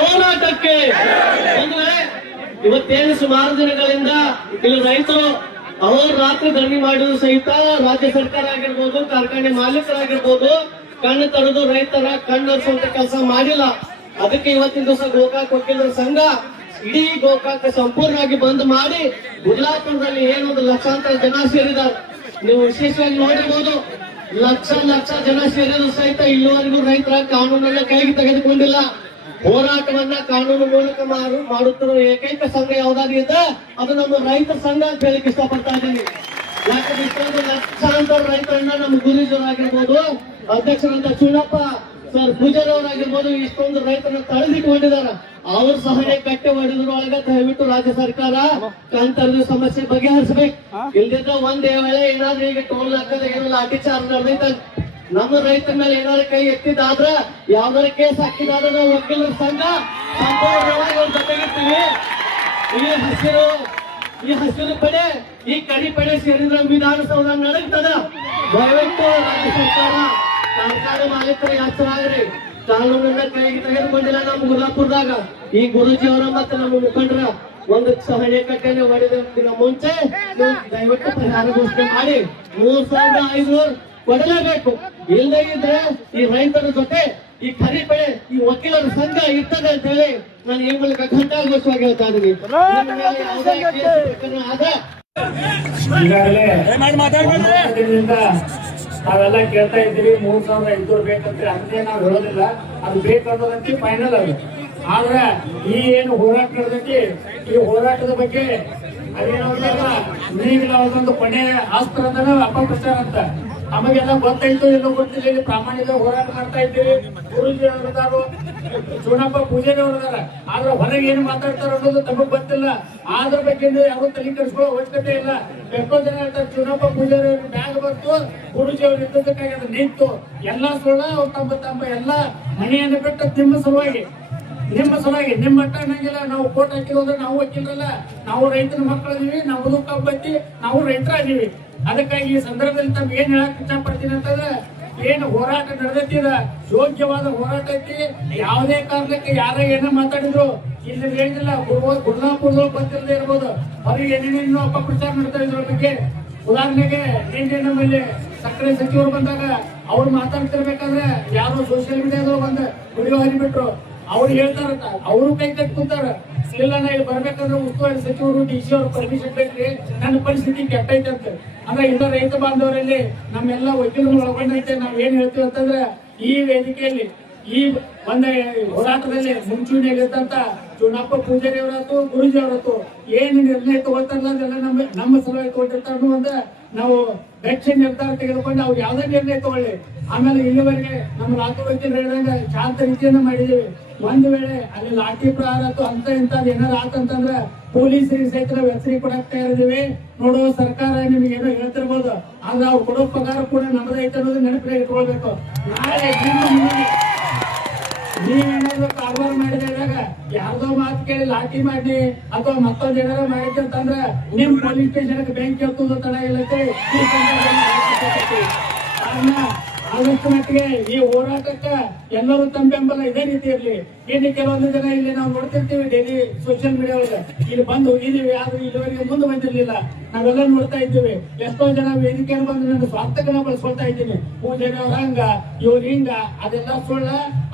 ಹೋರಾಟಕ್ಕೆ ಅಂದ್ರೆ ಇವತ್ತೇನು ಸುಮಾರು ದಿನಗಳಿಂದ ಇಲ್ಲಿ ರೈತರು ಅವರು ರಾತ್ರಿ ಧರಣಿ ಮಾಡಿದ್ರು ಸಹಿತ ರಾಜ್ಯ ಸರ್ಕಾರ ಆಗಿರ್ಬೋದು, ಕಾರ್ಖಾನೆ ಮಾಲೀಕರಾಗಿರ್ಬೋದು, ಕಣ್ಣು ತಡೆದು ರೈತರ ಕಣ್ಣರಿಸುವಂತ ಕೆಲಸ ಮಾಡಿಲ್ಲ. ಅದಕ್ಕೆ ಇವತ್ತಿನ ದಿವಸ ಗೋಕಾಕ್ ವಕೀಲರ ಸಂಘ ಇಡೀ ಗೋಕಾಕ್ ಸಂಪೂರ್ಣವಾಗಿ ಬಂದ್ ಮಾಡಿ ಗುಡ್ಲಾಪುರದಲ್ಲಿ ಏನೊಂದು ಲಕ್ಷಾಂತರ ಜನ ಸೇರಿದ್ದಾರೆ. ನೀವು ವಿಶೇಷವಾಗಿ ನೋಡಿರ್ಬೋದು, ಲಕ್ಷ ಲಕ್ಷ ಜನ ಸೇರಿದ್ರು ಸಹಿತ ಇಲ್ಲಿವರೆಗೂ ರೈತರ ಕಾನೂನನ್ನ ಕೈಗೆ ತೆಗೆದುಕೊಂಡಿಲ್ಲ. ಹೋರಾಟವನ್ನ ಕಾನೂನು ಮೂಲಕ ಮಾಡು ಮಾಡುತ್ತಿರುವ ಏಕೈಕ ಸಂಘ ಯಾವ್ದಾದ್ರು ಇದ್ರೆ ಅದು ನಮ್ಮ ರೈತರ ಸಂಘ ಅಂತ ಹೇಳಿಕ್ ಇಷ್ಟಪಡ್ತಾ ಇದ್ದೀನಿ. ಯಾಕಂದ್ರೆ ಇಷ್ಟೊಂದು ಲಕ್ಷಾಂತರ ರೈತರನ್ನ ನಮ್ಮ ಗುರುಜರಾಗಿರ್ಬೋದು ಅಧ್ಯಕ್ಷರಂತ ಚುನಪ್ಪ ಸರ್ ಪೂಜಾರವರಾಗಿರ್ಬೋದು ಇಷ್ಟೊಂದು ರೈತರನ್ನ ತಳೆದಿಟ್ಕೊಂಡಿದಾರ ಅವ್ರ ಸಹನೆ ಕಟ್ಟೆ ಹೊಡೆದ್ರೊಳಗ ದಯವಿಟ್ಟು ರಾಜ್ಯ ಸರ್ಕಾರ ಕಂತರದ ಸಮಸ್ಯೆ ಬಗೆಹರಿಸಬೇಕು. ಇಲ್ದಿದ್ರ ಒಂದೇ ವೇಳೆ ಏನಾದ್ರೂ ಈಗ ಟೋಲ್ ಹಾಕದ ಏನೋ ಲಾಠಿ ಚಾರ್ಜ್ ನಡೆದೈತ ನಮ್ಮ ರೈತ ಮೇಲೆ ಏನಾದ್ರು ಕೈ ಎತ್ತಿದಾದ್ರ ಯಾವ್ದಾರ ಕೇಸ್ ಹಾಕಿದಾದ್ರೆ ನಾವು ವಕೀಲರ ಸಂಘ ಸಂಪೂರ್ಣವಾಗಿ ಅವ್ರ ಜೊತೆಗಿರ್ತೀವಿ ಈ ಹಸಿರು ಈ ಹಸಿರು ಪಡೆ, ಈ ಕರಿ ಪಡೆ ಸೇರಿದ್ರೆ ವಿಧಾನಸೌಧ ನಡಗ್ತದ? ದಯವಿಟ್ಟು ರಾಜ್ಯ ಸರ್ಕಾರ, ಸರ್ಕಾರಿ ಮಾಲೀಕರು ಎಚ್ಚರಾಗ್ರಿ ಕಾನೂನನ್ನ ಕೈಗೆ ತೆಗೆದುಕೊಂಡಿಲ್ಲ ನಮ್ಮ ಗುರುಪುರದಾಗ ಈ ಗುರುಜಿ ಅವರ ಮತ್ತೆ ನಮ್ಮ ಮುಖಂಡರ ಒಂದು ಸಹನೆ ಕಟ್ಟೆನೆ ಹೊಡೆದ ಮುಂಚೆ, ದಯವಿಟ್ಟು ಪರಿಹಾರ ಘೋಷಣೆ ಮಾಡಿ. ಮೂರ್ ಸಾವಿರದ ಐದುನೂರು ಕೊಡಲೇಬೇಕು. ಇಲ್ಲದೇ ಇದ್ರೆ ಈ ರೈತರ ಜೊತೆ ಈ ಕರಿಪಡೆ ಈ ವಕೀಲರ ಸಂಘ ಇರ್ತದೆ ಅಂತ ಹೇಳಿ ನಾನು ಈ ಮೂಲಕ ಘಂಟಾಘೋಷವಾಗಿ ಹೇಳ್ತಾ ಇದ್ದೀನಿ. ನಾವೆಲ್ಲ ಕೇಳ್ತಾ ಇದ್ದೀವಿ ಮೂರ್ ಸಾವಿರದ ಐದುನೂರು ಬೇಕಂತೆ ಅಂತೆ ನಾವು ಹೇಳೋದಿಲ್ಲ. ಅದು ಬೇಕಾದಂತೆ ಫೈನಲ್ ಅದು. ಆದ್ರೆ ಈ ಏನು ಹೋರಾಟ ನಡೆದೈತಿ ಈ ಹೋರಾಟದ ಬಗ್ಗೆ ಅದೇನಂತಾರ ನೀವಿಲ್ಲ ಒಂದು ಕೊನೆ ಆಸ್ತ್ರ ಅಂದ್ರೆ ಅಪಪ್ರಚಾರ ಅಂತ. ನಮಗೆಲ್ಲ ಗೊತ್ತಾಯ್ತು ಎಲ್ಲ ಗೊತ್ತಿಲ್ಲ, ಇಲ್ಲಿ ಪ್ರಾಮಾಣಿಕ ಹೋರಾಟ ಮಾಡ್ತಾ ಇದ್ದೀವಿ. ಗುರುಜಿ ಅವರಿದಾರು ಚೂಣಪ್ಪ ಪೂಜಾರಿ ಅವರಿದಾರ ಆದ್ರೆ ಹೊರಗೆ ಏನು ಮಾತಾಡ್ತಾರ ಅನ್ನೋದು ತಮಗ್ ಗೊತ್ತಿಲ್ಲ. ಅದ್ರ ಬಗ್ಗೆ ಯಾರು ತಲೆ ಕೆಡಿಸ್ಕೊಳ್ಳೋ ಅವಶ್ಯಕತೆ ಇಲ್ಲ. ಎಷ್ಟೋ ಜನ ಹೇಳ್ತಾರೆ ಚೂಣಪ್ಪ ಪೂಜಾರಿ ಅವ್ರಿಗೆ ಬ್ಯಾಗ್ ಬಂತು ಗುರುಜಿ ಅವ್ರು ಇದ್ದದಕ್ಕಾಗಿ ಅದು ನಿಂತು, ಎಲ್ಲ ಸುಳ್ಳ, ಅವ್ರು ತಮ್ಮ ತಮ್ಮ ಎಲ್ಲ ಮನೆಯನ್ನು ಬಿಟ್ಟು ನಿಮ್ಮ ಸಲುವಾಗಿ ನಿಮ್ಮ ಸಲುವಾಗಿ, ನಿಮ್ಮ ಮಟ್ಟ ಅನ್ನಂಗಿಲ್ಲ. ನಾವು ಕೋಟ್ ಹಾಕಿರೋದ್ರೆ ನಾವು ಹಾಕಿಲ್ಲ ನಾವು ರೈತರ ಮಕ್ಕಳಿದೀವಿ, ನಾವು ಕಬ್ಬತ್ತಿ ನಾವು ರೈತರ ರೈತರಾದೀವಿ. ಅದಕ್ಕಾಗಿ ಈ ಸಂದರ್ಭದಲ್ಲಿ ತಮ್ಮ ಏನ್ ಹೇಳಕ್ ಇಷ್ಟಪಡ್ತೀನಿ ಅಂತಂದ್ರೆ, ಏನು ಹೋರಾಟ ನಡೆದೈತಿ ಇದ ಯೋಗ್ಯವಾದ ಹೋರಾಟ ಐತಿ. ಯಾವುದೇ ಕಾರಣಕ್ಕೆ ಯಾರ ಏನೋ ಮಾತಾಡಿದ್ರು, ಇಲ್ಲಿ ಹೇಳಿದಿಲ್ಲ ಗುರುನಾಪುರದೊಳಗೆ ಬಂದಿರದೇ ಇರ್ಬೋದು. ಅವ್ರಿಗೆ ಏನೇನೇನು ಅಪಪ್ರಚಾರ ಮಾಡ್ತಾ ಇದ್ರ ಬಗ್ಗೆ. ಉದಾಹರಣೆಗೆ, ನಿನ್ನೆ ನಮ್ಮಲ್ಲಿ ಸಕ್ಕರೆ ಸಚಿವರು ಬಂದಾಗ, ಅವ್ರು ಮಾತಾಡ್ತಿರ್ಬೇಕಾದ್ರೆ, ಯಾರು ಸೋಷಿಯಲ್ ಮೀಡಿಯಾದವ್ರು ಬಂದ ವಿಡಿಯೋ ಹರಿಬಿಟ್ರು ಅವ್ರು ಹೇಳ್ತಾರಂತ ಅವರು ಕೈ ಕಟ್ಟಿ ಕುಂತಾರ. ಇಲ್ಲ, ನಾ ಇಲ್ಲಿ ಬರ್ಬೇಕಂದ್ರೆ ಉಸ್ತುವಾರಿ ಸಚಿವರು ಡಿ ಸಿ ಅವ್ರ ಪರ್ಮಿಷನ್ ಬೇಕ್ರಿ. ನನ್ನ ಪರಿಸ್ಥಿತಿ ಕೆಟ್ಟೈತೆ ಅಂತ. ಅಂದ್ರೆ ಇಂಥ ರೈತ ಬಾಂಧವರಲ್ಲಿ ನಮ್ಮೆಲ್ಲ ವಕೀಲರು ಒಳಗೊಂಡಂತೆ ನಾವ್ ಏನ್ ಹೇಳ್ತೀವಿ ಅಂತಂದ್ರೆ, ಈ ವೇದಿಕೆಯಲ್ಲಿ, ಈ ಒಂದ ಹೋರಾಟದಲ್ಲಿ ಮುಂಚೂಣಿಯಲ್ಲಿದ್ದಂತ ಚುನಪ್ಪ ಪೂಜಾರಿ ಅವರತ್ತು ಗುರುಜಿ ಅವರತ್ತು ಏನು ನಿರ್ಣಯ ತಗೋತಾರಲ್ಲ ಅದೆಲ್ಲ ನಮ್ಮ ನಮ್ಮ ಸಲುವಾಗಿ ತಗೊಂಡಿರ್ತಾರು ಅನ್ನುವಂತ ನಾವು ಬೆಚ್ಚ ನಿರ್ಧಾರ ತೆಗೆದುಕೊಂಡು ಅವ್ರು ಯಾವ್ದೇ ನಿರ್ಣಯ ತಗೊಳ್ಳಿ. ಆಮೇಲೆ ಇಲ್ಲಿವರೆಗೆ ನಮ್ಮ ರಾತ್ರಿ ವಕೀಲರು ಹೇಳಿದಂಗೆ ಶಾಂತ ರೀತಿಯನ್ನ ಮಾಡಿದೀವಿ ಒಂದ್ ವೇಳೆ ಅಲ್ಲಿ ಲಾಠಿ ಪ್ರಹಾರ ಅಂತ ಇಂತ ಏನಾರ ಆತಂತಂದ್ರೆ ಪೊಲೀಸರಿಗೆ ಸಹಿತ ಎಚ್ಚರಿಕೆ ಕೊಡಕ್ ತಯಾರಿದೀವಿ ನೋಡೋ, ಸರ್ಕಾರ ನಿಮ್ಗೆ ಏನೋ ಹೇಳ್ತಿರ್ಬೋದು. ಆದ್ರೆ ಅವ್ರು ಕೊಡೋ ಪಗಾರ ಕೂಡ ನಮ್ದೈತೆ ಐತೆ ಅನ್ನೋದು ನೆನಪಿಗೆ ಇಟ್ಕೊಳ್ಬೇಕು. ನಾಳೆ ನೀವೇನಾದ್ರು ಕಾರ್ಬಾರ್ ಮಾಡಿದಾಗ ಯಾರ್ದೋ ಮಾತು ಕೇಳಿ ಲಾಠಿ ಮಾಡಿ ಅಥವಾ ಮತ್ತೊಂದ್ ಏನಾರ ಮಾಡಿದ್ದೆ ಅಂತಂದ್ರೆ ನಿಮ್ ಪೊಲೀಸ್ ಸ್ಟೇಷನ್ ಬೆಂಕಿ ಹತ್ತುದು ತಡ ಇಲ್ಲತ್ತೆ ಆದಷ್ಟು ಮಟ್ಟಿಗೆ ಈ ಹೋರಾಟಕ್ಕೆ ಎಲ್ಲರೂ ತಮ್ಮ ಬೆಂಬಲ ಇದೇ ರೀತಿ ಇರಲಿ. ಇನ್ನು ಕೆಲವೊಂದು ಜನ ಇಲ್ಲಿ ನಾವು ನೋಡ್ತಿರ್ತೀವಿ ಡೈಲಿ ಸೋಷಿಯಲ್ ಮೀಡಿಯಾ ಒಳಗೆ. ಇಲ್ಲಿ ಬಂದು ಹೋಗಿದೀವಿ ಆದ್ರೂ ಇಲ್ಲಿವರೆಗೆ ಮುಂದೆ ಬಂದಿರ್ಲಿಲ್ಲ. ನಾವೆಲ್ಲ ನೋಡ್ತಾ ಇದ್ದೀವಿ. ಎಷ್ಟೋ ಜನ ವೇದಿಕೆ ಬಂದು ನನ್ನ ಸ್ವಾರ್ಥಕನ ಬಳಸ್ಕೊಳ್ತಾ ಇದ್ದೀನಿ. ಪೂಜೆಗೆ ಅವ್ರ ಹಂಗ ಇವ್ರು ಹಿಂಗ, ಅದೆಲ್ಲ ಸುಳ್ಳ.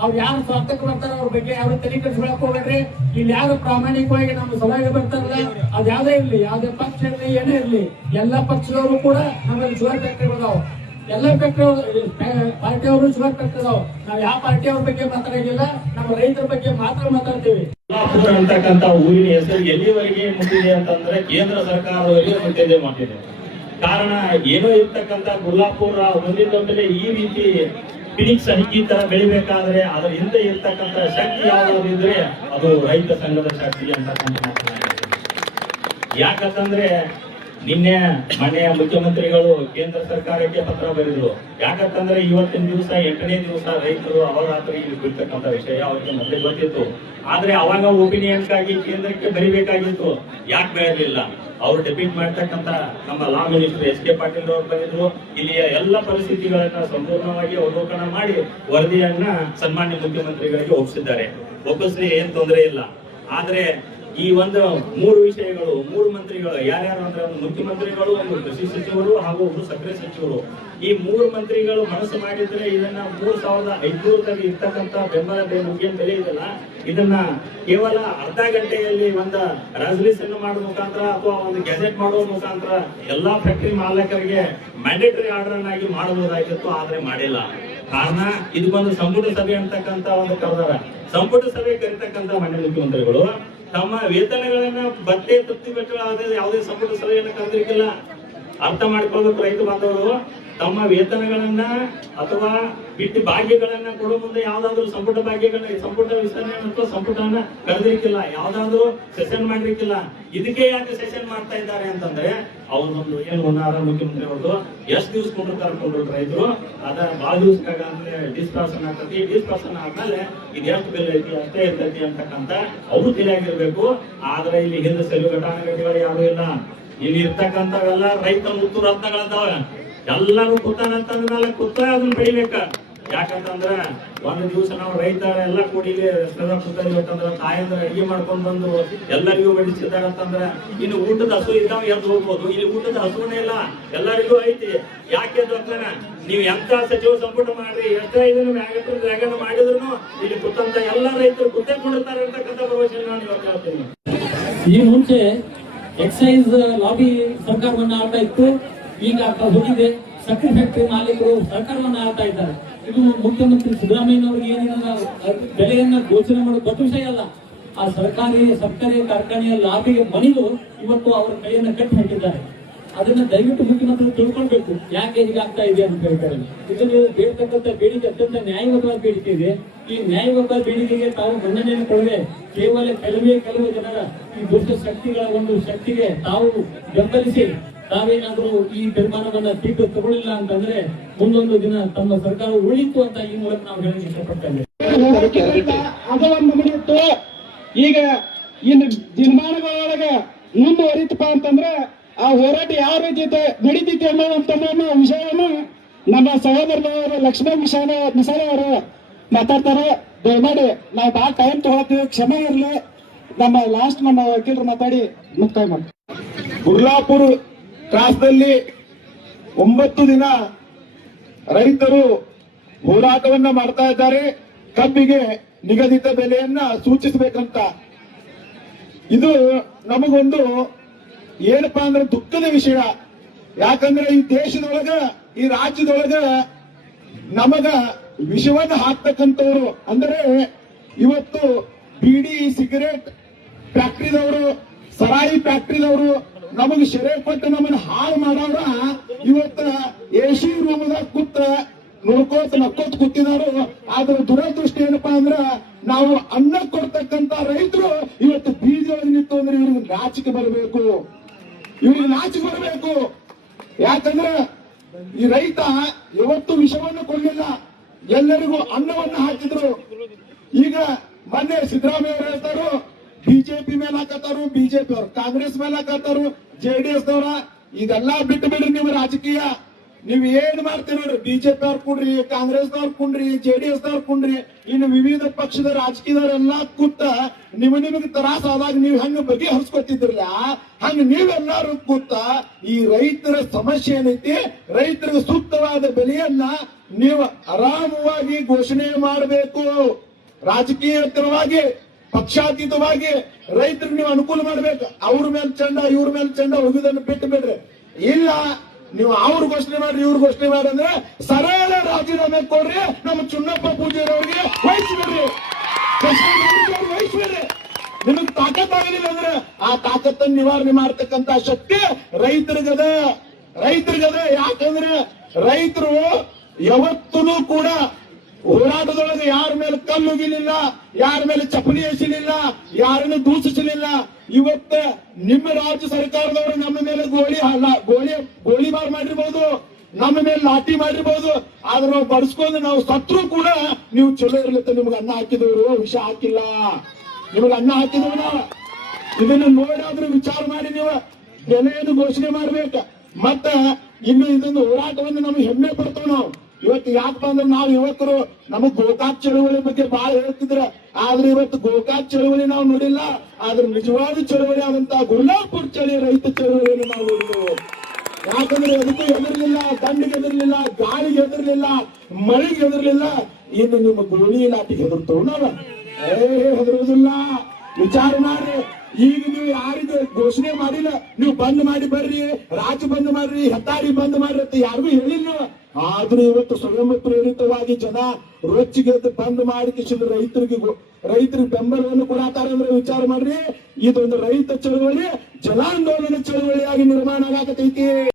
ಅವ್ರು ಯಾರು ಸ್ವಾರ್ಥಕ್ಕೆ ಬರ್ತಾರ ಅವ್ರ ಬಗ್ಗೆ ಯಾರು ತಲೆ ಕೆಡಿಸ್ಕೊಳಕ್ ಹೋಗ್ರಿ ಇಲ್ಲಿ ಯಾರು ಪ್ರಾಮಾಣಿಕವಾಗಿ ನಮ್ಮ ಸಲಹೆ ಬರ್ತಾರಲ್ಲ ಅದ್ ಯಾವ್ದೇ ಇರ್ಲಿ, ಯಾವ್ದೇ ಪಕ್ಷ ಇರ್ಲಿ, ಏನೇ ಇರ್ಲಿ, ಎಲ್ಲಾ ಪಕ್ಷದವರು ಕೂಡ ನಮ್ಮಲ್ಲಿ ಜೋರ್ ಫ್ಯಾಕ್ಟ್ರಿಗಳು ಎಲ್ಲ ಫ್ಯಾಕ್ಟ್ರಿ ಪಾರ್ಟಿ ಅವರು ಶುಗರ್ ಫ್ಯಾಕ್ಟ್ರಿ ಅದಾವ ನಾವ್ ಯಾವ ಪಾರ್ಟಿ ಅವ್ರ ಬಗ್ಗೆ ಮಾತಾಡಂಗಿಲ್ಲ ನಮ್ಮ ರೈತರ ಬಗ್ಗೆ ಮಾತ್ರ ಮಾತಾಡ್ತೀವಿ. ಅಂತಕ್ಕಂತ ಊರಿನ ಹೆಸರು ಎಲ್ಲಿವರೆಗೆ ಮುಟ್ಟಿದೆ ಅಂತಂದ್ರೆ ಕೇಂದ್ರ ಸರ್ಕಾರದವರಿಗೆ ಮುಟ್ಟಿದೆ ಮಾಡಿದೆ ಕಾರಣ ಏನೋ ಇರ್ತಕ್ಕಂತ ಗುಲ್ಲಾಪುರ ಒಂದಿಲ್ಲೊಂದಲೇ ಈ ರೀತಿ ಫಿನಿಕ್ಸ್ ಹಕ್ಕಿ ತರ ಬೆಳಿಬೇಕಾದ್ರೆ ಅದರ ಹಿಂದೆ ಇರ್ತಕ್ಕಂತ ಶಕ್ತಿ ಯಾವ್ದಾದ್ರೆ ಅದು ರೈತ ಸಂಘದ ಶಕ್ತಿ ಅಂತಕ್ಕಂಥ ಯಾಕಂತಂದ್ರೆ ನಿನ್ನೆ ಮನೆಯ ಮುಖ್ಯಮಂತ್ರಿಗಳು ಕೇಂದ್ರ ಸರ್ಕಾರಕ್ಕೆ ಪತ್ರ ಬರೆದ್ರು. ಯಾಕಂತಂದ್ರೆ ಇವತ್ತಿನ ದಿವಸ ಎಂಟನೇ ದಿವಸ ರೈತರು ಅಹೋರಾತ್ರಿ ಬಿಡ್ತಕ್ಕಂಥ ವಿಷಯ ಅವ್ರಿಗೆ ಮೊದಲೇ ಗೊತ್ತಿತ್ತು. ಆದ್ರೆ ಅವಾಗ ಒಪಿನಿಯನ್ಗಾಗಿ ಕೇಂದ್ರಕ್ಕೆ ಬರಿಬೇಕಾಗಿತ್ತು. ಯಾಕೆ ಬೆಳೆಯಲಿಲ್ಲ ಅವ್ರು ಡೆಬ್ಯೂಟ್ ಮಾಡ್ತಕ್ಕಂತ ನಮ್ಮ law minister S K Patil ಅವರು ಬಂದಿದ್ರು. ಇಲ್ಲಿಯ ಎಲ್ಲ ಪರಿಸ್ಥಿತಿಗಳನ್ನ ಸಂಪೂರ್ಣವಾಗಿ ಅವಲೋಕನ ಮಾಡಿ ವರದಿಯನ್ನ ಸನ್ಮಾನ್ಯ ಮುಖ್ಯಮಂತ್ರಿಗಳಿಗೆ ಒಪ್ಪಿಸಿದ್ದಾರೆ. ಒಪ್ಪಿಸ್ಲಿ ಏನ್ ತೊಂದರೆ ಇಲ್ಲ. ಆದ್ರೆ ಈ ಒಂದು ಮೂರು ವಿಷಯಗಳು, ಮೂರು ಮಂತ್ರಿಗಳು, ಯಾರ್ಯಾರು ಅಂದ್ರೆ ಒಂದು ಮುಖ್ಯಮಂತ್ರಿಗಳು, ಒಂದು ಕೃಷಿ ಸಚಿವರು ಹಾಗೂ ಒಬ್ರು ಸಕ್ಕರೆ ಸಚಿವರು. ಈ ಮೂರು ಮಂತ್ರಿಗಳು ಮನಸ್ಸು ಮಾಡಿದ್ರೆ ಇದನ್ನ ಮೂರ್ ಸಾವಿರದ ಐದ್ನೂರದಲ್ಲಿ ಇರ್ತಕ್ಕಂತ ಬೆಂಬಲ ಬೆಲೆ ಬೆಲೆ ಇದೆಲ್ಲ. ಇದನ್ನ ಕೇವಲ ಅರ್ಧ ಗಂಟೆಯಲ್ಲಿ ಒಂದು ರೆಸಲ್ಯೂಷನ್ ಮಾಡುವ ಮುಖಾಂತರ ಅಥವಾ ಒಂದು ಗೆಜೆಟ್ ಮಾಡುವ ಮುಖಾಂತರ ಎಲ್ಲಾ ಫ್ಯಾಕ್ಟರಿ ಮಾಲಕರಿಗೆ ಮ್ಯಾಂಡೇಟರಿ ಆರ್ಡರ್ ಆಗಿ ಮಾಡಬಹುದಾಗಿತ್ತು, ಆದ್ರೆ ಮಾಡಿಲ್ಲ. ಕಾರಣ ಇದಕ್ಕೊಂದು ಸಂಪುಟ ಸಭೆ ಅಂತಕ್ಕಂತ ಒಂದು ಕರೆದಾರ. ಸಂಪುಟ ಸಭೆ ಕರೀತಕ್ಕಂತ ಮಾನ್ಯ ಮುಖ್ಯಮಂತ್ರಿಗಳು ತಮ್ಮ ವೇತನಗಳನ್ನ ಬಟ್ಟೆ ತೃಪ್ತಿ ಬೆಟ್ಟಗಳಾದ ಯಾವುದೇ ಸಂಪುಟ ಸಭೆಯನ್ನು ಕರೆದಿರ್ಕಿಲ್ಲ ಅರ್ಥ ಮಾಡ್ಕೊಳ್ಬೇಕು ರೈತ ಬಾಂಧವರು. ತಮ್ಮ ವೇತನಗಳನ್ನ ಅಥವಾ ಬಿಟ್ಟು ಭಾಗ್ಯಗಳನ್ನ ಕೊಡೋ ಮುಂದೆ ಯಾವ್ದಾದ್ರು ಸಂಪುಟ ಭಾಗ್ಯಗಳನ್ನ ಸಂಪುಟ ವಿಸ್ತರಣೆ ಅಥವಾ ಸಂಪುಟವನ್ನ ಕರೆದಿರ್ಕಿಲ್ಲ, ಯಾವ್ದಾದ್ರು ಸೆಷನ್ ಮಾಡಿರ್ಕಿಲ್ಲ. ಇದಕ್ಕೆ ಯಾಕೆ ಸೆಷನ್ ಮಾಡ್ತಾ ಇದ್ದಾರೆ ಅಂತಂದ್ರೆ, ಅವ್ರದೊಂದು ಏನು ಹೊನ್ನಾರ ಮುಖ್ಯಮಂತ್ರಿ ಅವ್ರದ್ದು ಎಷ್ಟು ದಿವ್ಸ ಕೊಂಡಿರ್ತಾರ ಕೊಂಡ್ರು ರೈತರು, ಅದ ಬಾಳ ದಿವ್ಸಕ್ಕಾಗ ಅಂದ್ರೆ ಡಿಸ್ಪಾಸನ್ ಆಗ್ತತಿ. ಡಿಸ್ಪಾಸನ್ ಆದ್ಮೇಲೆ ಇದು ಎಷ್ಟು ಬೆಲೆ ಐತಿ, ಅಷ್ಟೇ ಇರ್ತೈತಿ ಅಂತಕ್ಕಂತ ಅವ್ರು ತಿಳಿಯಾಗಿರ್ಬೇಕು. ಆದ್ರೆ ಇಲ್ಲಿ ಹಿಂದೆ ಘಟನಾ ಘಟಾನುಘಟಿಗಳು ಯಾರು ಇಲ್ಲ. ಇಲ್ಲಿ ಇರ್ತಕ್ಕಂಥವೆಲ್ಲ ರೈತ ಮುತ್ತು ರತ್ನಗಳಂತಾವ ಎಲ್ಲರೂ ಕೂತಾನಂತಂದ್ಮೇಲೆ ಕೂತ ಅದನ್ನ ಬೆಳಿಬೇಕ. ಯಾಕಂತಂದ್ರ ಒಂದು ದಿವಸ ನಾವು ರೈತರೆಲ್ಲ ಕೂಡಿ ರಸ್ತೆದಾಗ ಕೂತಂದ್ರ ತಾಯಂದ್ರ ಅಡಿಗೆ ಮಾಡ್ಕೊಂಡ್ ಬಂದು ಎಲ್ಲರಿಗೂ ಬಡಿಸಿದಾರಂತಂದ್ರ ಇನ್ನು ಊಟದ ಹಸು ಇದ್ದಾವ ಎದ್ದು ಹೋಗ್ಬೋದು. ಇಲ್ಲಿ ಊಟದ ಹಸುವನೇ ಇಲ್ಲ, ಎಲ್ಲರಿಗೂ ಐತಿ. ಯಾಕೆ ಹೋಗ್ತಾನ? ನೀವು ಎಂತ ಸಚಿವ ಸಂಪುಟ ಮಾಡ್ರಿ ಎಂತ ಇದನ್ನು ಮ್ಯಾಗ ಮಾಡಿದ್ರು ಇಲ್ಲಿ ಕೂತಂತ ಎಲ್ಲ ರೈತರು ಕುತ್ತೇ ಕೊಡುತ್ತಾರೆ ಅಂತಕ್ಕಂಥ ಭರವಸೆ ನಾನು ಇವತ್ತು ಹೇಳ್ತೀನಿ. ಈ ಮುಂಚೆ ಎಕ್ಸೈಸ್ ಲಾಬಿ ಸರ್ಕಾರವನ್ನ ಆಗ್ತಾ ಇತ್ತು. ಈಗ ಆಗ್ತಾ ಹೋಗಿದೆ. ಸಕ್ಕರೆ ಫ್ಯಾಕ್ಟರಿ ಮಾಲೀಕರು ಸರ್ಕಾರವನ್ನು ಆಳ್ತಾ ಇದ್ದಾರೆ. ಇದು ಮುಖ್ಯಮಂತ್ರಿ ಸಿದ್ದರಾಮಯ್ಯನವರಿಗೆ ಏನಿಲ್ಲ ಬೆಲೆಯನ್ನ ಘೋಷಣೆ ಮಾಡೋದು ದೊಡ್ಡ ವಿಷಯ ಅಲ್ಲ. ಆ ಸರ್ಕಾರಿ ಸಕ್ಕರೆ ಕಾರ್ಖಾನೆಯ ಲಾಭಿಗೆ ಮಣಿದು ಇವತ್ತು ಅವರ ಕೈಯನ್ನ ಕಟ್ಟಿ ಹಾಕಿದ್ದಾರೆ. ಅದನ್ನ ದಯವಿಟ್ಟು ಮುಖ್ಯಮಂತ್ರಿ ತಿಳ್ಕೊಳ್ಬೇಕು. ಯಾಕೆ ಹೀಗಾಗ್ತಾ ಇದೆ ಅಂತ ಹೇಳ್ತಾರೆ. ಇದನ್ನು ಬೇಡತಕ್ಕಂತ ಬೇಡಿಕೆ ಅತ್ಯಂತ ನ್ಯಾಯಯುತವಾದ ಬೇಡಿಕೆ ಇದೆ. ಈ ನ್ಯಾಯಯುತ ಬೇಡಿಕೆಗೆ ತಾವು ಮನ್ನಣೆಯನ್ನು ಕೊಡದೆ ಕೇವಲ ಕೆಲವೇ ಕೆಲವು ಜನರ ಈ ದುಷ್ಟ ಶಕ್ತಿಗಳ ಒಂದು ಶಕ್ತಿಗೆ ತಾವು ಬೆಂಬಲಿಸಿ ತಾವೇನಾದ್ರೂ ಈ ತೀರ್ಮಾನವನ್ನ ತೀರ್ಪು ತಗೊಳ್ಳಿಲ್ಲ ಅಂತಂದ್ರೆ ಮುಂದೊಂದು ದಿನ ತಮ್ಮ ಸರ್ಕಾರ ಉಳಿತು ಅಂತ ಈ ಮೂಲಕ ನಾವು ಹೇಳಕ್ಕೆ ಇಷ್ಟಪಡ್ತೇವೆ ಅದನ್ನು ಈಗ ಇನ್ನು ದಿನಮಾನಗಳೊಳಗೆ ಮುಂದುವರಿತಪ್ಪ ಅಂತಂದ್ರೆ ಆ ಹೋರಾಟ ಯಾವ ರೀತಿ ನಡೀತೈತಿ ಅನ್ನೋದಂತ ವಿಷಯವನ್ನು ನಮ್ಮ ಸಹೋದರನವರು ಲಕ್ಷ್ಮಣ ಮಿಶಾನ ಮಿಸಾಲ ಅವರು ಮಾತಾಡ್ತಾರೆ. ದಯಮಾಡಿ ನಾವು ಭಾಳ ಟೈಮ್ ತಗೊಳ್ತೀವಿ. ಕ್ಷಮೆ ಇರಲಿ. ನಮ್ಮ ಲಾಸ್ಟ್ ನಮ್ಮ ವಕೀಲರು ಮಾತಾಡಿ ಮುಕ್ತಾಯ ಮಾಡಿ ಗುರ್ಲಾಪುರ್ ಕ್ರಾಸ್ದಲ್ಲಿ ಒಂಬತ್ತು ದಿನ ರೈತರು ಹೋರಾಟವನ್ನ ಮಾಡ್ತಾ ಇದ್ದಾರೆ. ಕಬ್ಬಿಗೆ ನಿಗದಿತ ಬೆಲೆಯನ್ನ ಸೂಚಿಸಬೇಕಂತ. ಇದು ನಮಗೊಂದು ಏನಪ್ಪಾ ಅಂದ್ರೆ ದುಃಖದ ವಿಷಯ. ಯಾಕಂದ್ರೆ ಈ ದೇಶದೊಳಗ, ಈ ರಾಜ್ಯದೊಳಗ ನಮಗ ವಿಷವನ್ನು ಹಾಕ್ತಕ್ಕಂಥವ್ರು ಅಂದ್ರೆ ಇವತ್ತು ಬಿಡಿ, ಸಿಗರೇಟ್ ಫ್ಯಾಕ್ಟ್ರಿದವರು, ಸರಾಯಿ ಫ್ಯಾಕ್ಟ್ರಿದವರು ನಮಗೆ ಶರೀರ ಕೊಟ್ಟು ನಮ್ಮನ್ನ ಹಾಳು ಮಾಡೋರ ಇವತ್ತ ಎಸಿ ರೂಮದಾಗ ಕೂತ ನೋಡ್ಕೋತ ನಕ್ಕೋತ್ ಕೂತಿದಾರು. ಆದ್ರ ದುರದೃಷ್ಟಿ ಏನಪ್ಪಾ ಅಂದ್ರ ನಾವು ಅನ್ನ ಕೊಡ್ತಕ್ಕಂತ ರೈತರು ಇವತ್ತು ಬೀಜ ನಿಂತು ಅಂದ್ರೆ ಇವ್ರಿಗೆ ನಾಚಿಕೆ ಬರಬೇಕು. ಇವ್ರಿಗೆ ನಾಚಿಕೆ ಬರಬೇಕು. ಯಾಕಂದ್ರೆ ಈ ರೈತ ಇವತ್ತು ವಿಷವನ್ನು ಕೊಡಲಿಲ್ಲ. ಎಲ್ಲರಿಗೂ ಅನ್ನವನ್ನ ಹಾಕಿದ್ರು. ಈಗ ಮೊನ್ನೆ ಸಿದ್ದರಾಮಯ್ಯ ಹೇಳ್ತಾರು ಬಿಜೆಪಿ ಮೇಲೆ ಬಿಜೆಪಿ ಅವರು ಕಾಂಗ್ರೆಸ್ ಮೇಲೆ ಹಾಕತ್ತಾರು ಎಸ್ ದವರ ಇದೆಲ್ಲಾ ಬಿಟ್ಟು ಬಿಡ್ರಿ ನೀವು ರಾಜಕೀಯ. ನೀವ್ ಏನ್ ಮಾಡ್ತೀರಿ ನೋಡ್ರಿ ಬಿಜೆಪಿ ಅವ್ರ ಕುಂಡ್ರಿ ಕಾಂಗ್ರೆಸ್ ದವ್ರ ಕುಂಡ್ರಿ ಎಸ್ ದವ್ರ ಕುಂಡ್ರಿ ಇನ್ನು ವಿವಿಧ ಪಕ್ಷದ ರಾಜಕೀಯದವರೆಲ್ಲ ಕೂತ ನಿಮ್ ನಿಮಗೆ ತ್ರಾಸ ಆದಾಗ ನೀವ್ ಹೆಂಗ ಬಗೆಹರಿಸ್ಕೊತಿದ್ರಲ್ಲ, ಹಂಗ ನೀವೆಲ್ಲಾರು ಕೂತ ಈ ರೈತರ ಸಮಸ್ಯೆ ಏನೈತಿ, ರೈತರಿಗೆ ಸೂಕ್ತವಾದ ಬೆಲೆಯನ್ನ ನೀವು ಆರಾಮವಾಗಿ ಘೋಷಣೆ ಮಾಡಬೇಕು. ರಾಜಕೀಯೇತರವಾಗಿ ಪಕ್ಷಾತೀತವಾಗಿ ರೈತರಿಗೆ ನೀವು ಅನುಕೂಲ ಮಾಡ್ಬೇಕು, ಅವ್ರ ಮೇಲೆ ಚಂಡ, ಇವ್ರ ಮೇಲೆ ಚಂಡ ಹೋಗುದನ್ನು ಬಿಟ್ಟು ಬಿಡ್ರಿ. ಇಲ್ಲ, ನೀವು ಅವ್ರ ಘೋಷಣೆ ಮಾಡ್ರಿ, ಇವ್ರ ಘೋಷಣೆ ಮಾಡ್ರಿ ಅಂದ್ರೆ ಸರಳ ರಾಜೀನಾಮೆ ಕೊಡ್ರಿ, ನಮ್ಮ ಚುನ್ನಪ್ಪ ಪೂಜಾರವ್ರಿಗೆ ವಹಿಸ್ಬಿಡ್ರಿ. ವಹಿಸ್ಬಿಡ್ರಿ. ನಿಮಗ್ ತಾಕತ್ ಆಗಲಿಲ್ಲ ಅಂದ್ರೆ ಆ ತಾಕತ್ತನ್ನು ನಿವಾರಣೆ ಮಾಡ್ತಕ್ಕಂತ ಶಕ್ತಿ ರೈತರಿಗದ. ರೈತರಿಗದ. ಯಾಕಂದ್ರೆ ರೈತರು ಯಾವತ್ತೂ ಕೂಡ ಹೋರಾಟದೊಳಗೆ ಯಾರ ಮೇಲೆ ಕಲ್ಲುಗಿಲಿಲ್ಲ ಯಾರ ಮೇಲೆ ಚಪ್ಪಲಿ ಎಸಿಲಿಲ್ಲ, ಯಾರನ್ನು ದೂಷಿಸಲಿಲ್ಲ, ಇವತ್ತ ನಿಮ್ಮ ರಾಜ್ಯ ಸರ್ಕಾರದವರು ನಮ್ಮ ಮೇಲೆ ಗೋಳಿ ಗೋಳಿ ಗೋಳಿ ಗೋಳಿಬಾರ್ ಮಾಡಿರ್ಬೋದು, ನಮ್ಮ ಮೇಲೆ ಲಾಠಿ ಮಾಡಿರ್ಬೋದು, ಆದ್ರೆ ನಾವು ಬಡಿಸ್ಕೊಂಡು ನಾವು ಸತ್ರು ಕೂಡ ನೀವು ಚಲೋ ಇರ್ಲಿತ್ತ ನಿಮ್ಗೆ ಅನ್ನ ಹಾಕಿದವರು, ವಿಷ ಹಾಕಿಲ್ಲ. ನಿಮ್ಗೆ ಅನ್ನ ಹಾಕಿದವನ? ಇದನ್ನ ನೋಡಾದ್ರೂ ವಿಚಾರ ಮಾಡಿ ನೀವು, ಬೆಲೆಯನ್ನು ಘೋಷಣೆ ಮಾಡ್ಬೇಕ. ಮತ್ತ ಇನ್ನು ಇದೊಂದು ಹೋರಾಟವನ್ನು ನಮ್ಗೆ ಹೆಮ್ಮೆ ಪಡ್ತೇವೆ ನಾವು. ಇವತ್ತು ಯಾಕೆ ಬಂದ್ರೆ ನಾವು ಯುವಕರು ನಮಗ್ ಗೋಕಾಕ್ ಚಳುವಳಿ ಬಗ್ಗೆ ಬಾಳ ಹೇಳ್ತಿದ್ರ. ಆದ್ರೆ ಇವತ್ತು ಗೋಕಾಕ್ ಚಳುವಳಿ ನಾವು ನೋಡಿಲ್ಲ. ಆದ್ರೆ ನಿಜವಾದ ಚಳುವಳಿ ಆದಂತ ಗುಲ್ಲಾಪುರ್ ಚಳಿ ರೈತ ಚಳವಳಿಯನ್ನು ನಾವು ನೋಡಿದೆವು ಯಾಕಂದ್ರೆ ಅದಕ್ಕೆ ಎದುರ್ಲಿಲ್ಲ, ದಂಡಿಗೆ ಎದುರ್ಲಿಲ್ಲ, ಗಾಳಿಗೆ ಎದುರ್ಲಿಲ್ಲ, ಮಳೆಗೆ ಎದುರ್ಲಿಲ್ಲ. ಇನ್ನು ನಿಮ್ಮ ಗೋಳಿ ಇಲಾಖೆಗೆ ಹೆದರ್ತವ್ ನಾವ? ಏ, ಹೆದರುವುದಿಲ್ಲ. ವಿಚಾರ ಮಾಡ್ರಿ. ಈಗ ನೀವು ಯಾರಿದ ಘೋಷಣೆ ಮಾಡಿಲ್ಲ. ನೀವು ಬಂದ್ ಮಾಡಿ ಬರ್ರಿ. ರಾಜ ಬಂದ್ ಮಾಡ್ರಿ. ಹೆದ್ದಾರಿ ಬಂದ್ ಮಾಡ್ರಿ ಅಂತ ಯಾರಿಗೂ ಹೇಳಿಲ್ಲ. ಆದ್ರೂ ಇವತ್ತು ಸ್ವಯಂ ಪ್ರೇರಿತವಾಗಿ ಜನ ರೊಚ್ಚಿಗೆ ಬಂದ್ ಮಾಡಿ ರೈತರಿಗೆ ರೈತರಿಗೆ ಬೆಂಬಲವನ್ನು ಕೊಡತಾರೆ ಅಂದ್ರೆ ವಿಚಾರ ಮಾಡ್ರಿ, ಇದೊಂದು ರೈತ ಚಳವಳಿ ಜಲಾಂದೋಲನ ಚಳವಳಿಯಾಗಿ ನಿರ್ಮಾಣ ಆಗತೈತಿ.